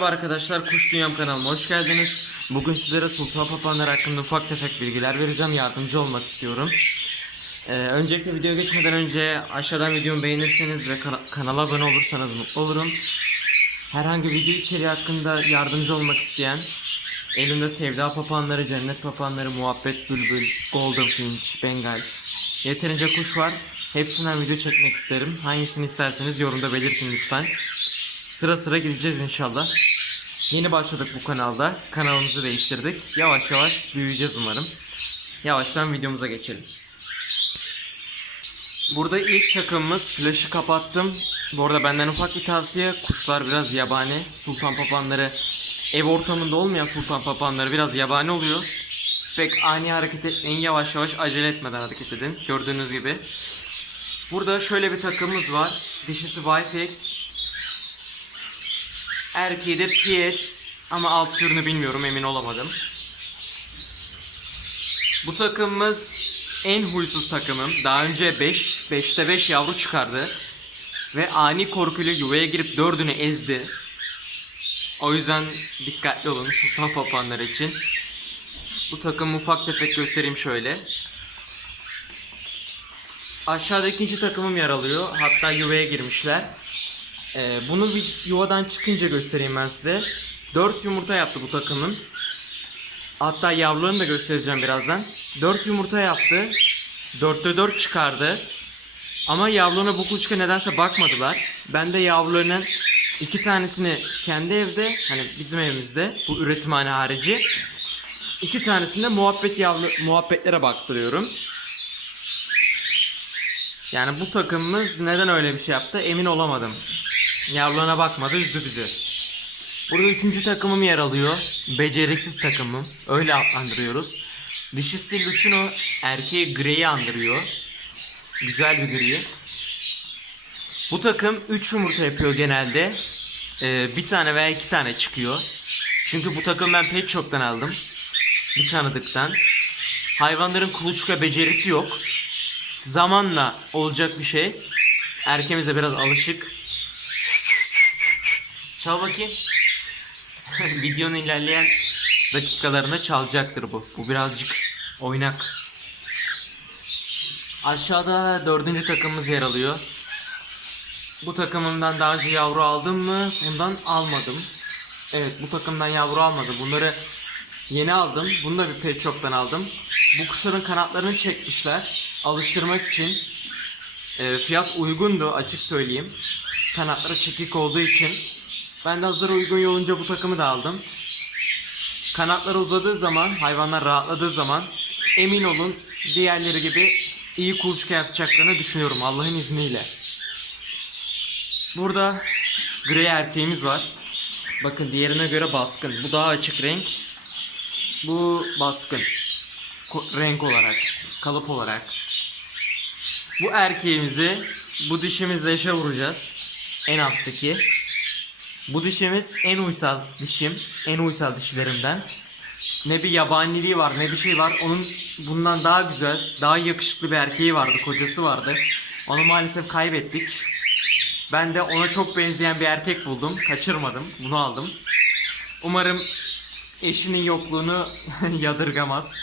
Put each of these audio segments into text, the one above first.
Merhaba arkadaşlar, Kuş Dünyam kanalıma hoş geldiniz. Bugün sizlere sultan papağanlar hakkında ufak tefek bilgiler vereceğim, yardımcı olmak istiyorum. Ee, öncelikle videoya geçmeden önce aşağıdan videomu beğenirseniz ve kana- kanala abone olursanız mutlu olurum. Herhangi video içeriği hakkında yardımcı olmak isteyen, elimde sevda papağanları, cennet papağanları, muhabbet bülbül, golden finch, bengal, yeterince kuş var. Hepsinden video çekmek isterim. Hangisini isterseniz yorumda belirtin lütfen. Sıra sıra gideceğiz inşallah. Yeni başladık bu kanalda. Kanalımızı değiştirdik. Yavaş yavaş büyüyeceğiz umarım. Yavaştan videomuza geçelim. Burada ilk takımımız flaşı kapattım. Bu arada benden ufak bir tavsiye. Kuşlar biraz yabani. Sultan papağanları ev ortamında olmayan sultan papağanları biraz yabani oluyor. Pek ani hareket etmeyin. Yavaş yavaş acele etmeden hareket edin. Gördüğünüz gibi. Burada şöyle bir takımımız var. Dişisi Wi-Fi Erkeği de Piet ama alt türünü bilmiyorum emin olamadım. Bu takımımız en huysuz takımım. Daha önce 5, 5'te 5 yavru çıkardı. Ve ani korkuyla yuvaya girip dördünü ezdi. O yüzden dikkatli olun sultan papağanları için. Bu takımı ufak tefek göstereyim şöyle. Aşağıda ikinci takımım yer alıyor. Hatta yuvaya girmişler. Ee, bunu bir yuvadan çıkınca göstereyim ben size. 4 yumurta yaptı bu takımın. Hatta yavrularını da göstereceğim birazdan. 4 yumurta yaptı. 4'te 4 çıkardı. Ama yavrularına bu kuluçka nedense bakmadılar. Ben de yavrularının iki tanesini kendi evde, hani bizim evimizde, bu üretimhane harici. iki tanesini de muhabbet yavru, muhabbetlere baktırıyorum. Yani bu takımımız neden öyle bir şey yaptı emin olamadım. Yavrularına bakmadı üzdü bizi. Burada üçüncü takımım yer alıyor. Beceriksiz takımım. Öyle adlandırıyoruz. Dişisi Lutino erkeği Grey'i andırıyor. Güzel bir gri. Bu takım 3 yumurta yapıyor genelde. Ee, bir tane veya iki tane çıkıyor. Çünkü bu takım ben pek çoktan aldım. Bir tanıdıktan. Hayvanların kuluçka becerisi yok. Zamanla olacak bir şey. Erkemize biraz alışık. Çal bakayım. Videonun ilerleyen dakikalarında çalacaktır bu. Bu birazcık oynak. Aşağıda dördüncü takımımız yer alıyor. Bu takımımdan daha önce yavru aldım mı? Bundan almadım. Evet bu takımdan yavru almadım. Bunları yeni aldım. Bunu da bir pet shop'tan aldım. Bu kuşların kanatlarını çekmişler. Alıştırmak için. E, fiyat uygundu açık söyleyeyim. Kanatları çekik olduğu için. Ben de hazır uygun olunca bu takımı da aldım. Kanatları uzadığı zaman, hayvanlar rahatladığı zaman emin olun diğerleri gibi iyi kuluçka yapacaklarını düşünüyorum Allah'ın izniyle. Burada gri erkeğimiz var. Bakın diğerine göre baskın. Bu daha açık renk. Bu baskın. Ko- renk olarak, kalıp olarak. Bu erkeğimizi bu dişimizle eşe vuracağız. En alttaki. Bu dişimiz en uysal dişim. En uysal dişlerimden. Ne bir yabaniliği var ne bir şey var. Onun bundan daha güzel, daha yakışıklı bir erkeği vardı, kocası vardı. Onu maalesef kaybettik. Ben de ona çok benzeyen bir erkek buldum. Kaçırmadım. Bunu aldım. Umarım eşinin yokluğunu yadırgamaz.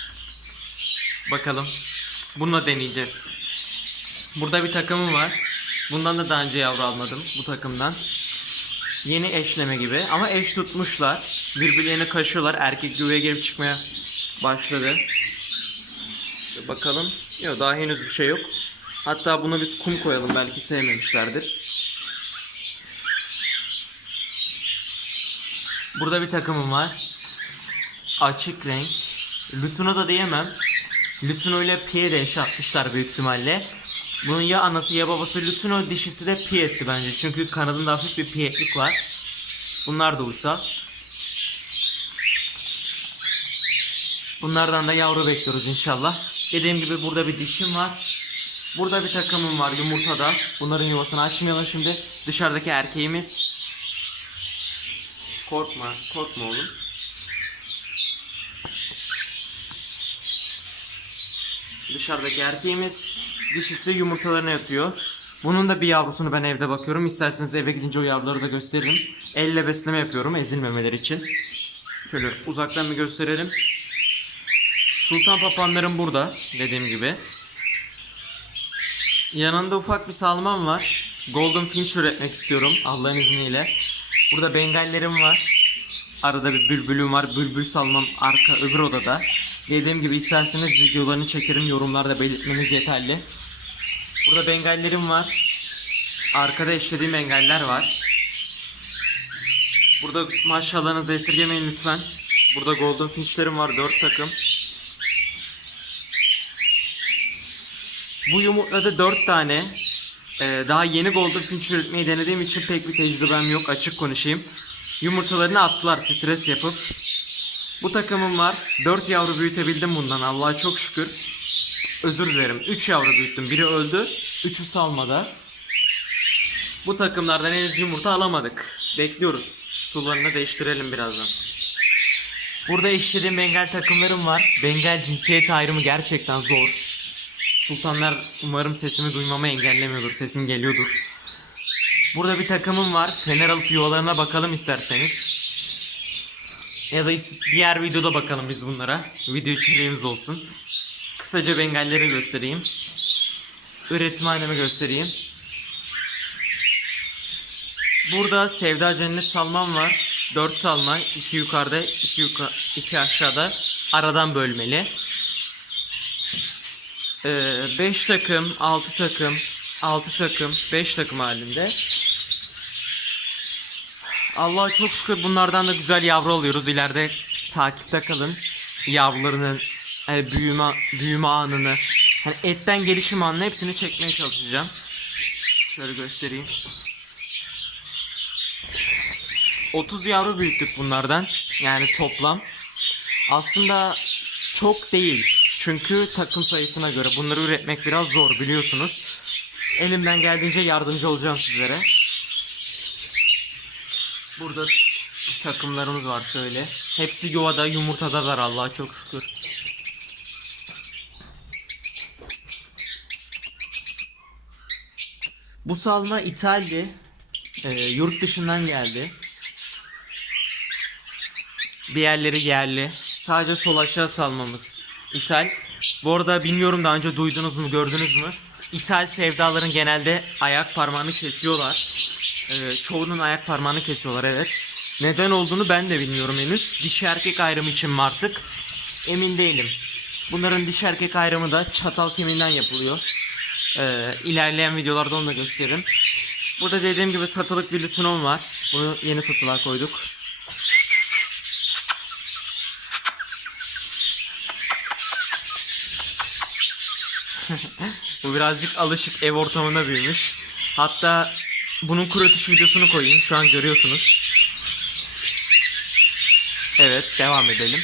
Bakalım. Bununla deneyeceğiz. Burada bir takımım var. Bundan da daha önce yavru almadım bu takımdan. Yeni eşleme gibi ama eş tutmuşlar. Birbirlerini kaşıyorlar. Erkek yuvaya girip çıkmaya başladı. Bakalım. Yok daha henüz bir şey yok. Hatta buna biz kum koyalım belki sevmemişlerdir. Burada bir takımım var. Açık renk. Lutuno da diyemem. Lutuno ile Pie de eş atmışlar büyük ihtimalle. Bunun ya anası ya babası Lutuno, dişisi de Pie'tti bence. Çünkü kanadında hafif bir Piet'lik var. Bunlar da uysal. Bunlardan da yavru bekliyoruz inşallah. Dediğim gibi burada bir dişim var. Burada bir takımım var yumurtada. Bunların yuvasını açmayalım şimdi. Dışarıdaki erkeğimiz. Korkma, korkma oğlum. Dışarıdaki erkeğimiz dişisi yumurtalarına yatıyor. Bunun da bir yavrusunu ben evde bakıyorum. İsterseniz eve gidince o yavruları da gösteririm. Elle besleme yapıyorum ezilmemeleri için. Şöyle uzaktan bir gösterelim. Sultan papağanlarım burada dediğim gibi. Yanında ufak bir salmam var. Golden Finch üretmek istiyorum Allah'ın izniyle. Burada bengallerim var. Arada bir bülbülüm var. Bülbül salmam arka öbür odada. Dediğim gibi isterseniz videolarını çekerim. Yorumlarda belirtmeniz yeterli. Burada bengallerim var. Arkada eşlediğim engeller var. Burada maşallahınızı esirgemeyin lütfen. Burada Golden Finch'lerim var 4 takım. Bu yumurtlada 4 tane. Ee, daha yeni Golden Finch üretmeyi denediğim için pek bir tecrübem yok açık konuşayım. Yumurtalarını attılar stres yapıp. Bu takımım var. 4 yavru büyütebildim bundan Allah'a çok şükür. Özür dilerim. 3 yavru büyüttüm. Biri öldü. 3'ü salmada. Bu takımlardan henüz yumurta alamadık. Bekliyoruz. Sularını değiştirelim birazdan. Burada eşlediğim Bengal takımlarım var. Bengal cinsiyet ayrımı gerçekten zor. Sultanlar umarım sesimi duymamı engellemiyordur. Sesim geliyordur. Burada bir takımım var. Fener alıp yuvalarına bakalım isterseniz. Ya da diğer videoda bakalım biz bunlara. Video içeriğimiz olsun. Kısaca Bengalleri göstereyim. Üretimhanemi göstereyim. Burada Sevda Cennet salmam var. 4 salma, 2 yukarıda, 2 yuka 2 aşağıda. Aradan bölmeli. 5 takım, 6 takım, 6 takım, 5 takım halinde. Allah'a çok şükür bunlardan da güzel yavru alıyoruz. İleride takipte kalın. Yavrularının e, büyüme büyüme anını, hani etten gelişim anını hepsini çekmeye çalışacağım. Şöyle göstereyim. 30 yavru büyüttük bunlardan. Yani toplam. Aslında çok değil. Çünkü takım sayısına göre bunları üretmek biraz zor biliyorsunuz. Elimden geldiğince yardımcı olacağım sizlere. Burada takımlarımız var şöyle. Hepsi yuvada yumurtadalar Allah'a çok şükür. Bu salma ithaldi. Ee, yurt dışından geldi. Diğerleri yerli. Sadece sol aşağı salmamız ithal. Bu arada bilmiyorum daha önce duydunuz mu gördünüz mü? İthal sevdaların genelde ayak parmağını kesiyorlar. Ee, çoğunun ayak parmağını kesiyorlar evet. Neden olduğunu ben de bilmiyorum henüz. Dişi erkek ayrımı için mi artık? Emin değilim. Bunların dişi erkek ayrımı da çatal kemiğinden yapılıyor. Ee, ilerleyen videolarda onu da gösteririm. Burada dediğim gibi satılık bir lütünom var. Bunu yeni satılığa koyduk. Bu birazcık alışık ev ortamında büyümüş. Hatta bunun kurutuluş videosunu koyayım. Şu an görüyorsunuz. Evet devam edelim.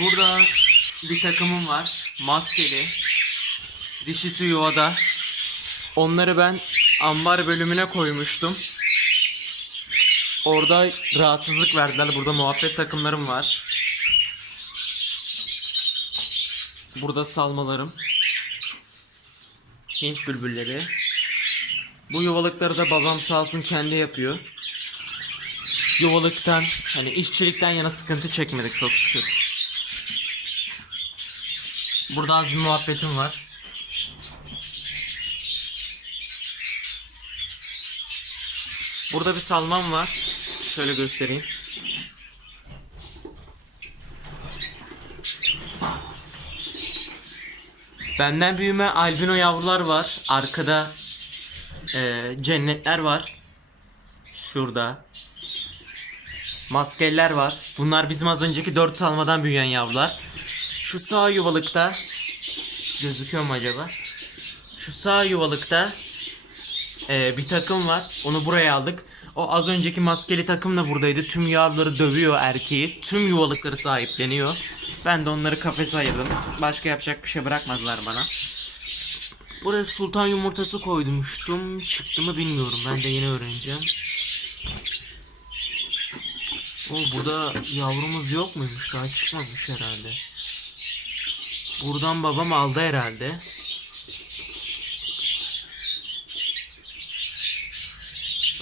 Burada bir takımım var. Maskeli. Dişisi yuvada. Onları ben ambar bölümüne koymuştum. Orada rahatsızlık verdiler. Burada muhabbet takımlarım var. Burada salmalarım. Hint bülbülleri. Bu yuvalıkları da babam sağ olsun kendi yapıyor. Yuvalıktan hani işçilikten yana sıkıntı çekmedik çok şükür. Burada az bir muhabbetim var. Burada bir salmam var. Şöyle göstereyim. Benden büyüme albino yavrular var. Arkada e, cennetler var. Şurada. Maskeller var. Bunlar bizim az önceki 4 salmadan büyüyen yavrular. Şu sağ yuvalıkta gözüküyor mu acaba? Şu sağ yuvalıkta e, bir takım var. Onu buraya aldık. O az önceki maskeli takım da buradaydı. Tüm yavruları dövüyor erkeği. Tüm yuvalıkları sahipleniyor. Ben de onları kafese ayırdım. Başka yapacak bir şey bırakmadılar bana. Buraya sultan yumurtası koydumuştum. Çıktı mı bilmiyorum. Ben de yeni öğreneceğim. O burada yavrumuz yok muymuş? Daha çıkmamış herhalde. Buradan babam aldı herhalde.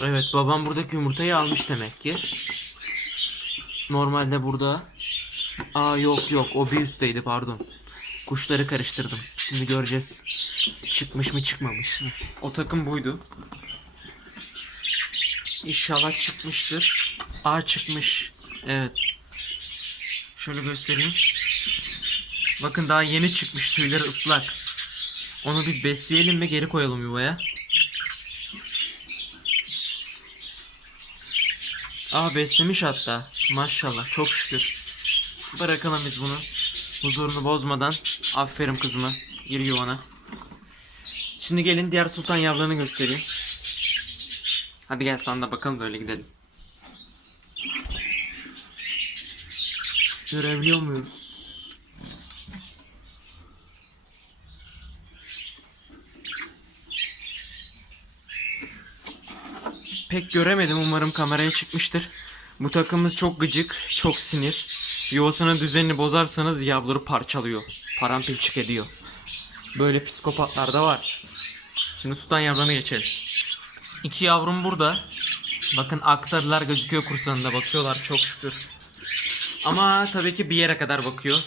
Evet babam buradaki yumurtayı almış demek ki. Normalde burada. Aa yok yok o bir üstteydi pardon. Kuşları karıştırdım. Şimdi göreceğiz. Çıkmış mı çıkmamış mı. O takım buydu. İnşallah çıkmıştır. Aa çıkmış. Evet. Şöyle göstereyim. Bakın daha yeni çıkmış tüyleri ıslak. Onu biz besleyelim ve geri koyalım yuvaya. Aa beslemiş hatta. Maşallah çok şükür. Bırakalım biz bunu. Huzurunu bozmadan. Aferin kızıma. Gir yuvana. Şimdi gelin diğer sultan yavrularını göstereyim. Hadi gel sana da bakalım böyle gidelim. Görebiliyor muyuz? Pek göremedim umarım kameraya çıkmıştır. Bu takımımız çok gıcık, çok sinir. Yuvasının düzenini bozarsanız yavruları parçalıyor. Paramparçık ediyor. Böyle psikopatlar da var. Şimdi sultan yavrularına geçelim. İki yavrum burada. Bakın aktarılar gözüküyor kursanında bakıyorlar çok şükür. Ama tabii ki bir yere kadar bakıyor.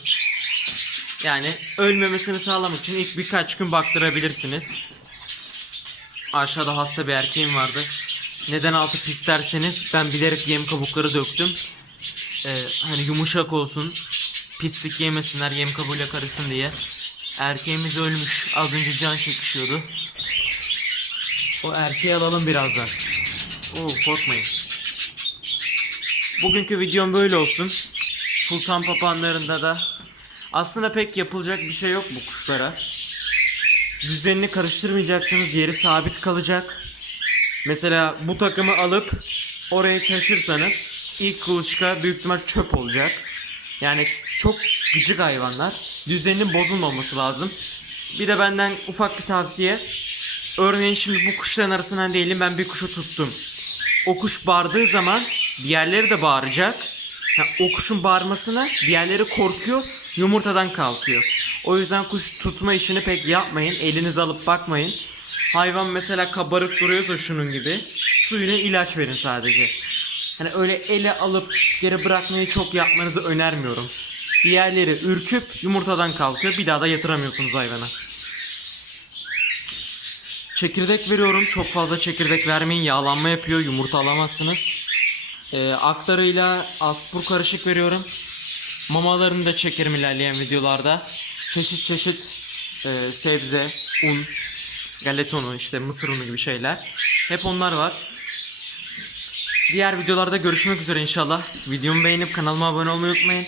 Yani ölmemesini sağlamak için ilk birkaç gün baktırabilirsiniz. Aşağıda hasta bir erkeğim vardı. Neden altı pis derseniz ben bilerek yem kabukları döktüm. Ee, hani yumuşak olsun. Pislik yemesinler yem kabuğuyla karışsın diye. Erkeğimiz ölmüş. Az önce can çekişiyordu. O erkeği alalım birazdan. Oo korkmayın. Bugünkü videom böyle olsun. Sultan papağanlarında da aslında pek yapılacak bir şey yok bu kuşlara. Düzenini karıştırmayacaksınız yeri sabit kalacak. Mesela bu takımı alıp oraya taşırsanız ilk kuluçka büyük ihtimal çöp olacak. Yani çok gıcık hayvanlar. Düzeninin bozulmaması lazım. Bir de benden ufak bir tavsiye. Örneğin şimdi bu kuşların arasından değilim ben bir kuşu tuttum. O kuş bağırdığı zaman diğerleri de bağıracak. Ha, o kuşun bağırmasına diğerleri korkuyor, yumurtadan kalkıyor. O yüzden kuş tutma işini pek yapmayın. Elinize alıp bakmayın. Hayvan mesela kabarık duruyorsa şunun gibi suyuna ilaç verin sadece. Hani öyle ele alıp geri bırakmayı çok yapmanızı önermiyorum. Diğerleri ürküp yumurtadan kalkıyor. Bir daha da yatıramıyorsunuz hayvana. Çekirdek veriyorum. Çok fazla çekirdek vermeyin. Yağlanma yapıyor. Yumurta alamazsınız. Ee, aktarıyla aspur karışık veriyorum. Mamalarını da çekerim ilerleyen videolarda. Çeşit çeşit e, sebze, un, galeta unu, işte mısır unu gibi şeyler. Hep onlar var. Diğer videolarda görüşmek üzere inşallah. Videomu beğenip kanalıma abone olmayı unutmayın.